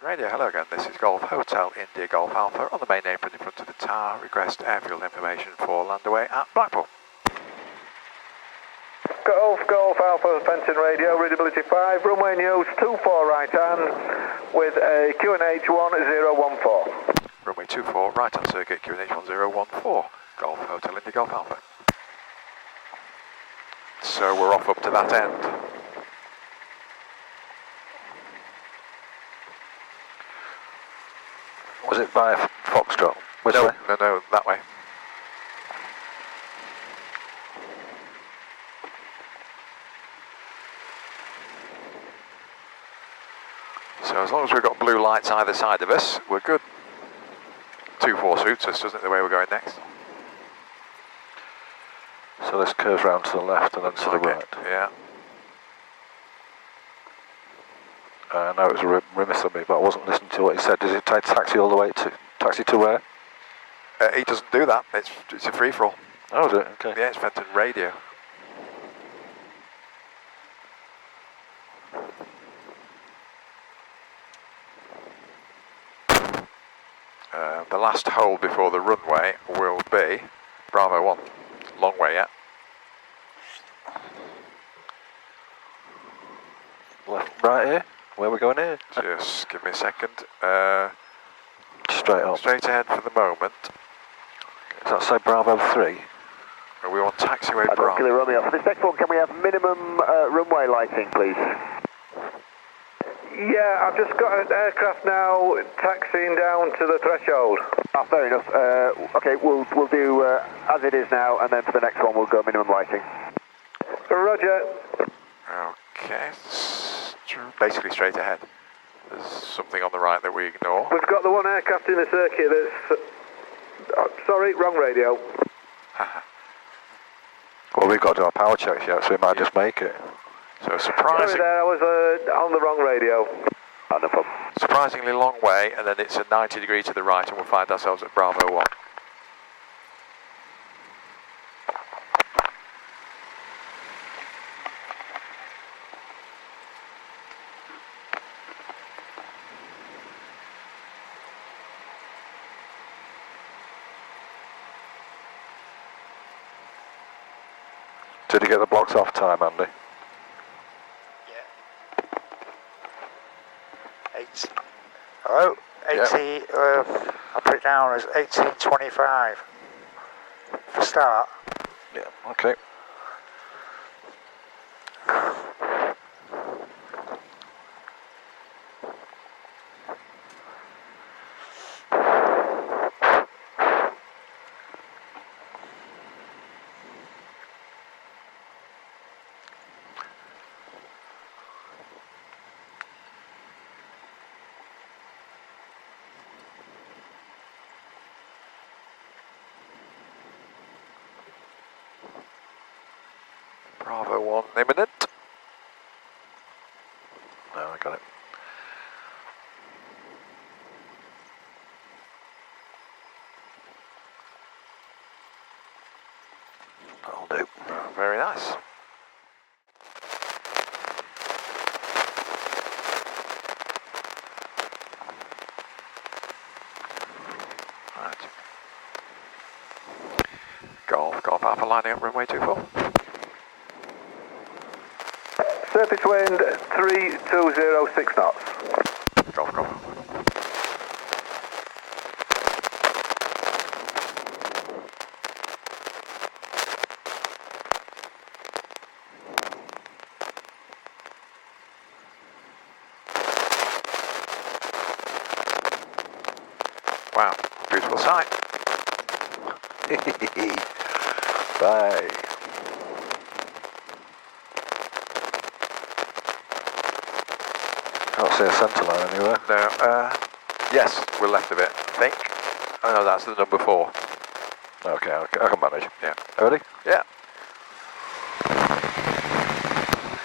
Fenton Radio. Hello again, this is Golf Hotel India Golf Alpha on the main apron in front of the tower. Request airfield information for landaway at Blackpool. Golf Alpha Fenton Radio, readability 5, runway news 24 right hand with a QNH 1014. Runway 24 right hand circuit QNH 1014. Golf Hotel India Golf Alpha. So we're off up to that end. Was it by Foxtrot? Which way? No, that way. So as long as we've got blue lights either side of us, we're good. 2-4 suits us, doesn't it, the way we're going next? So this curves round to the left and then to the right. Yeah. I know it was remiss of me, but I wasn't listening to what he said. Does it take taxi all the way to taxi to where? He doesn't do that. It's a free for all. Oh, is it? Okay. Yeah, it's Fenton Radio. The last hole before the runway will be Bravo 1. Long way yet. Left, right here? Where are we going here? Just give me a second. Straight up. Straight ahead for the moment. Does that say Bravo 3? And we want taxiway Bravo. Kilo Romeo. For this next one, can we have minimum runway lighting, please? Yeah, I've just got an aircraft now taxiing down to the threshold. Ah, fair enough. Okay, we'll do as it is now, and then for the next one we'll go minimum lighting. Roger. Okay, basically straight ahead. There's something on the right that we ignore. We've got the one aircraft in the circuit that's... sorry, wrong radio. Well, we've got to do our power checks yet, so we might just make it. So surprising. Sorry there, I was on the wrong radio. Oh, no problem. Surprisingly long way, and then it's a 90 degree to the right, and we'll find ourselves at Bravo 1. Did you get the blocks off time, Andy? Hello? 80, Yep. I put it down as 1825 for start. Yeah, okay. Bravo 1 imminent. No, I got it. That'll do. Very nice. Right. Golf Alpha lining up runway 24. Surface wind 3206 knots. Golf. Wow, beautiful sight. Bye. Can't see a centre line anywhere. No, yes, we're left of it, I think. Oh no, that's the number 4. Okay, I can manage. Yeah. Ready? Yeah.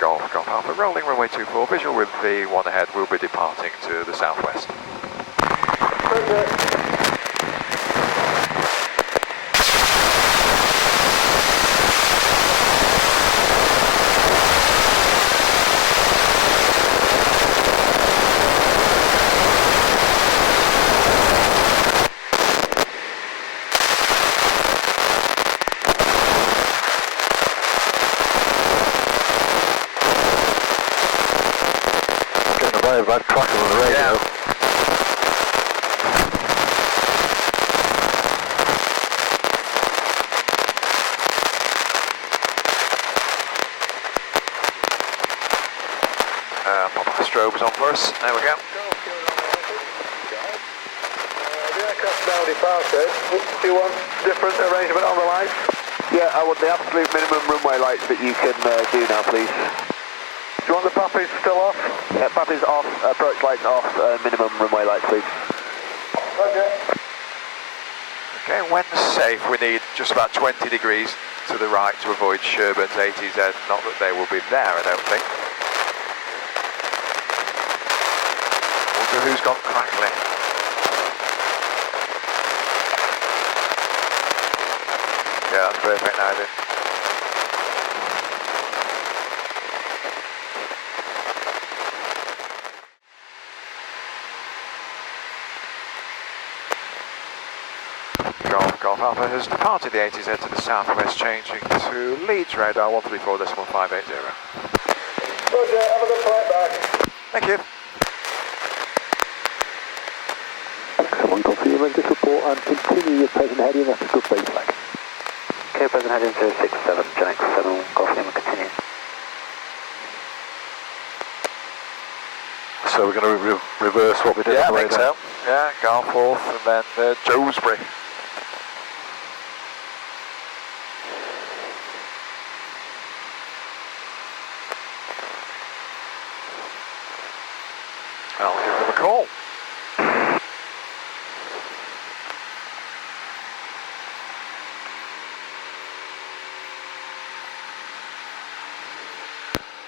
Golf Alpha, rolling runway 24, visual with the one ahead, will be departing to the southwest. loud crackle on the radio. Yeah. Pop my strobes on for us. There we go. The aircraft now departed. Do you want different arrangement on the lights? Yeah, I want the absolute minimum runway lights that you can do now, please. Do you want the puppies still off? Yeah, puppies off, approach lights off, minimum runway lights, please. Okay. Okay, when safe, we need just about 20 degrees to the right to avoid Sherburn's ATZ. Not that they will be there, I don't think. Wonder who's gone crackly. Yeah, that's perfect now, then. Golf Alpha has departed the ATZ to the southwest, changing to Leeds radar 134.580. Roger, have a good flight back. Thank you. Someone go for your mental support and continue your present heading, that's a good base flag. Okay, present heading 067, Jack 7, go for him and continue. So we're going to reverse what we did Yeah, on the I way think down. so. Yeah, Garforth and then Joesbury. I'll give them a call.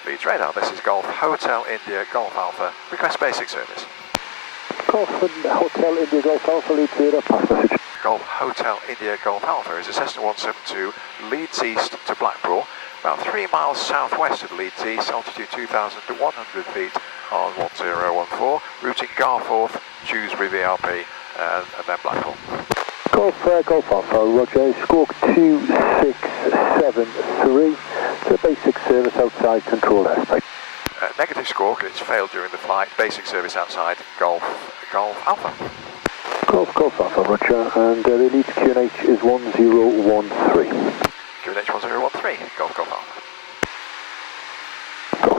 Leeds radar, this is Golf Hotel India Golf Alpha. Request basic service. Golf Hotel India Golf Alpha, Leeds radar, pass message. Golf Hotel India Golf Alpha is a Cessna 172 Leeds East to Blackpool, about 3 miles southwest of Leeds East, altitude 2,100 feet on 1014, routing Garforth, Dewsbury VRP, and then Blackpool. Golf Alpha, Roger, squawk 2673, to basic service outside control airspace. Negative squawk, it's failed during the flight, basic service outside Golf Alpha. Golf Alpha, Roger, and the Leeds QNH is 1013. QNH 1013, Golf Alpha.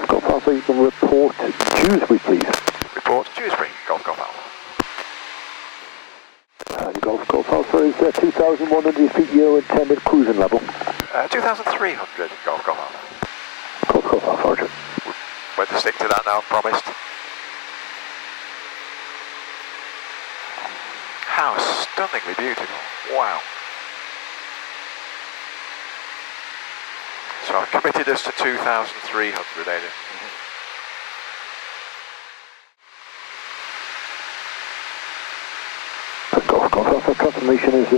Golf Alpha, you can report Dewsbury, please. Report Dewsbury, Golf Alpha. Golf Alpha is 2,100 feet, your intended cruising level. 2,300, Golf Alpha. Golf Alpha, Roger. We're to stick to that now, promised. How stunningly beautiful. Wow. So I've committed us to 2,300, Aidan. Golf Alpha, confirmation is a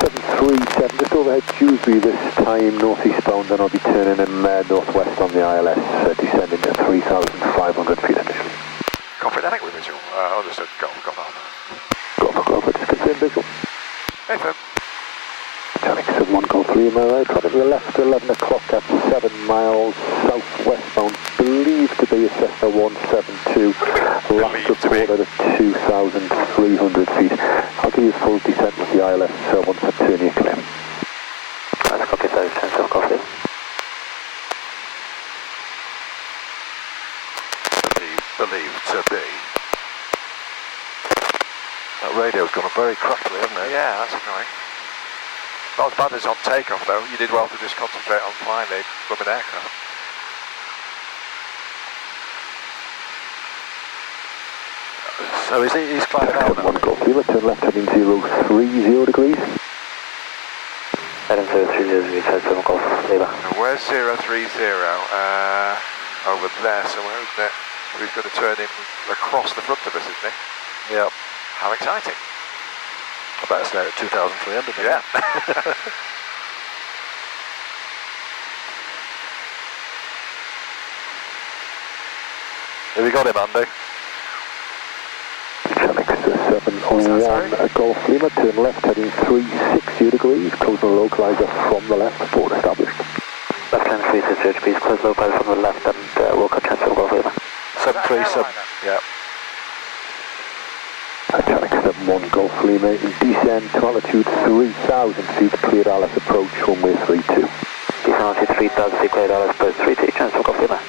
737, just overhead Dewsbury this time, northeastbound, and I'll be turning in northwest on the ILS, descending to 3,500 feet initially. Copy that with visual. Understood. Golf Alpha. Golf, just confirm visual. Hey, firm. Mechanic 71 Golf 3 in my right, traffic to the left, 11 o'clock at 7 miles southwestbound, believed to be a Cessna 172, last reported at 2,300 feet. I'll give you full descent with the ILS once I turn you clear. That's copy, 37 Golf 3. Believed to be. That radio's gone very crackly, hasn't it? Yeah, that's annoying. Not as bad as on takeoff, though. You did well to just concentrate on flying the blooming aircraft. So he's climbing out now? 1 Golf 3, turn left heading 030 degrees. Heading 030 degrees, 7 Golf, Lima. And where's 030? Over there somewhere, isn't it? We've got to turn him across the front of us, isn't he? Yep. How exciting. I bet it's there at 2,300. Yeah. Have you got him, Andy? Traffic 701 Golf Lima, turn left heading 360 degrees, close the localizer from the left, port established. Left hand 360 degrees, close localizer from the left and we'll cut transfer Golf Lima. 737. Yeah. 1 Golf Lima, descend to altitude 3,000 feet, clear Alice approach, runway 32. Descend altitude 3,000 feet, clear Alice approach 32, transfer Golf Lima.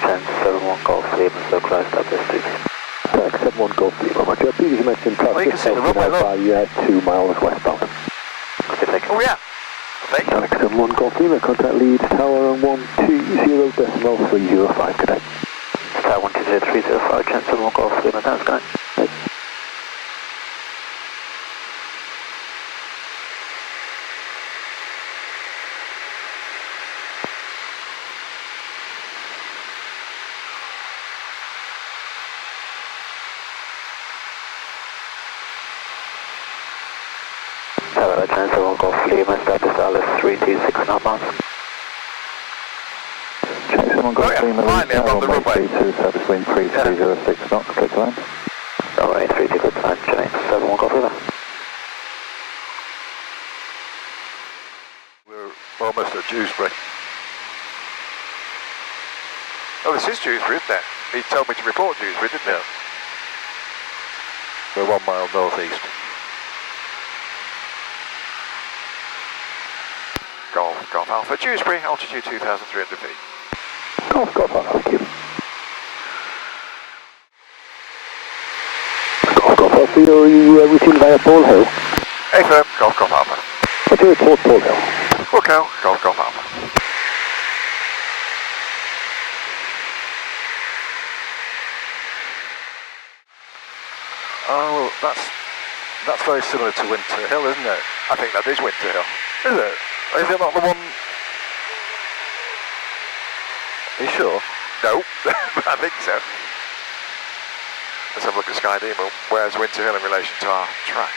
Transfer 1 Golf Lima, so close to this 3. Tax 71 Golf Lima, Roger. Previously mentioned Well, you can see the runway, look. by 2 miles westbound. Oh yeah. Okay. Tax 71 Golf Lima, contact Leeds Tower on 120.305 today. Tower 120.305, transfer 1 Golf Lima, that's correct. Tower transfer 1 Golf Lima, status Alice 326 knot miles. Tax 71 Golf yeah, Lima, finally, I'm on the runway. 32, service wind 3306 knots, clear to land. Runway 32, clear to land, transfer 1 Golf Lima. We're almost at Dewsbury. Oh, this is Dewsbury, isn't it? He told me to report Dewsbury, didn't he? We're 1 mile northeast. Golf Alpha, Dewsbury, altitude 2,300 feet. Golf Alpha, thank you. Golf Alpha, are you routing via Ball Hill? Affirm, Golf Alpha. What's your report, Ball Hill? Hookah, Golf Alpha. Oh, that's very similar to Winter Hill, isn't it? I think that is Winter Hill. Is it? Is it not the one? Are you sure? No, I think so. Let's have a look at SkyDean. Where's Winter Hill in relation to our track?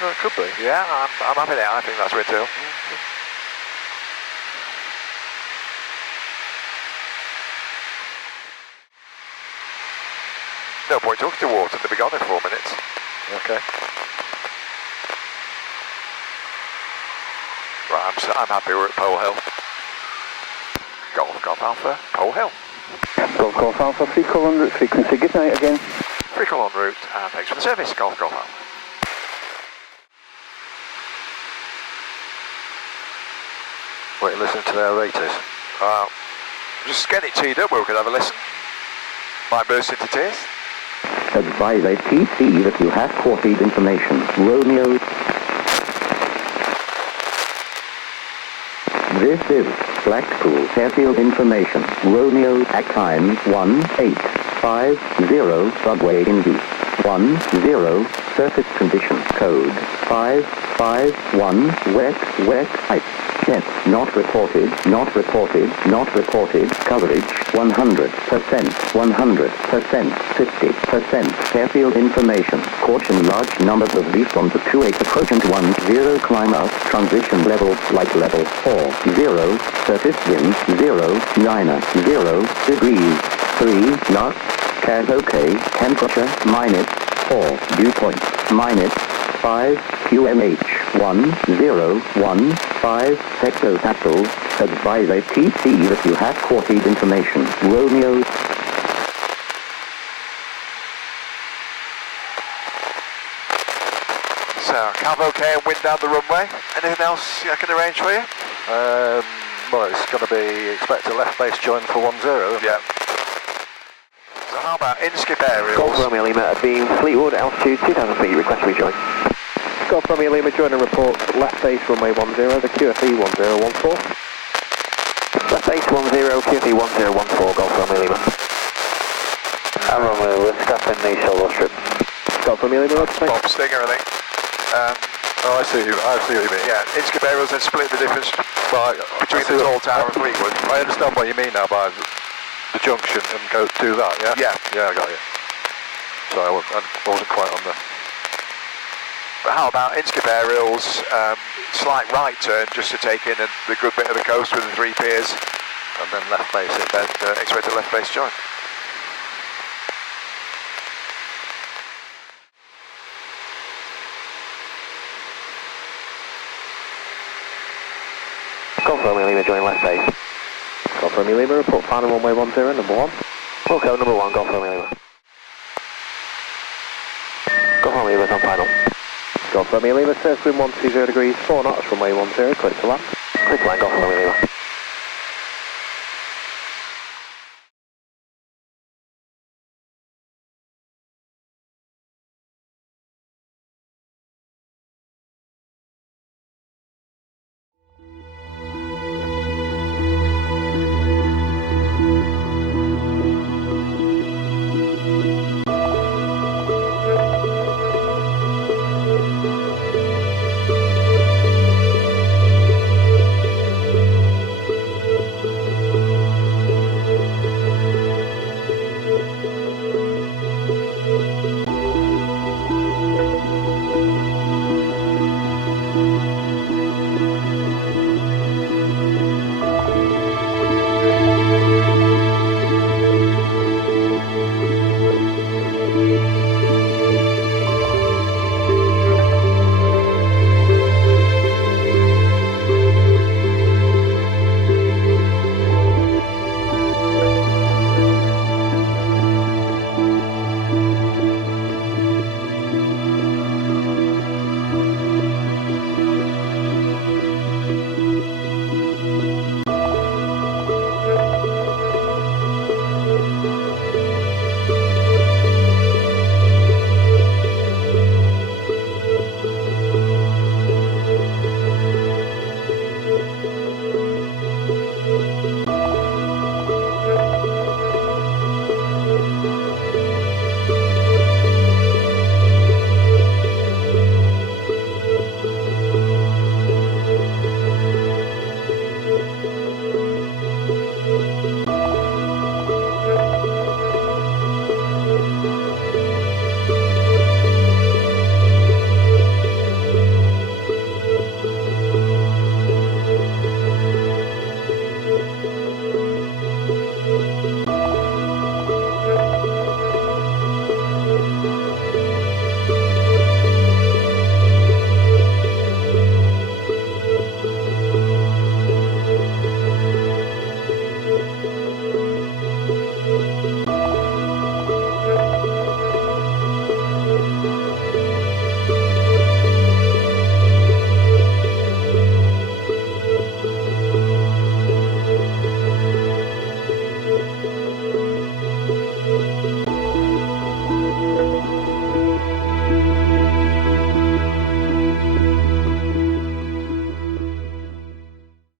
No, it could be. Yeah, I'm happy there. I think that's Winter Hill. No point talking to water, they'll be gone in 4 minutes. Okay. Right, I'm happy we're at Pole Hill. Golf Alpha, Pole Hill. Golf Alpha, 3 call en route, frequency, good night again. 3 call en route, and thanks for the service, Golf Alpha. Wait, listen to their raters. Just getting it teed up where we could have a listen. Might burst into tears. Advise ATC that you have copied information. Romeo. This is Blackpool Airfield information. Romeo at time 1850 subway in use. 10 surface condition code 551 wet ice. Yes, not reported, coverage 100%, 50%, airfield information, caution large numbers of leaf from the 28 approach and 10 climb out, transition level, light level 40, surface wind 090 degrees, 3 knots, CAS OK, temperature -4, dew point -5, QMH 1015 hectopascals. Advise ATC that you have copied information. Romeo. So, Cav okay and wind down the runway. Anything else I can arrange for you? Well, it's going to be expect a left base join for 10. Yeah. So how about in-skip aerials? Golf Romeo Lima at beam Fleetwood, altitude 2,000 feet, request rejoin. Golf Romeo Lima, join and report left base runway 10, the QFE 1014. Left base 10, QFE 1014, Golf Romeo Lima. And Romeo, we're stopping the solo strip. Golf Romeo Lima, roger, thanks. Bob Stinger, I think. Oh, I see what you mean. Yeah, in-skip aerials and split the difference between the tall tower and Fleetwood. I understand what you mean now by the junction and go do that, yeah? Yeah. Yeah, I got you. Sorry, I wasn't quite on the... But how about in-skip aerials, slight right turn just to take in the good bit of the coast with the 3 piers, And then left base it. then expect a left base join. Golf Romeo Lima, join left base. Golf Romeo Lima, report final runway 10, number 1. Okay, number 1, Golf Romeo Lima. Golf Romeo Lima's on final. Golf Romeo Lima, surf wind 120 degrees, 4 knots, runway 10, clear to land. Clear to land, Golf Romeo Lima.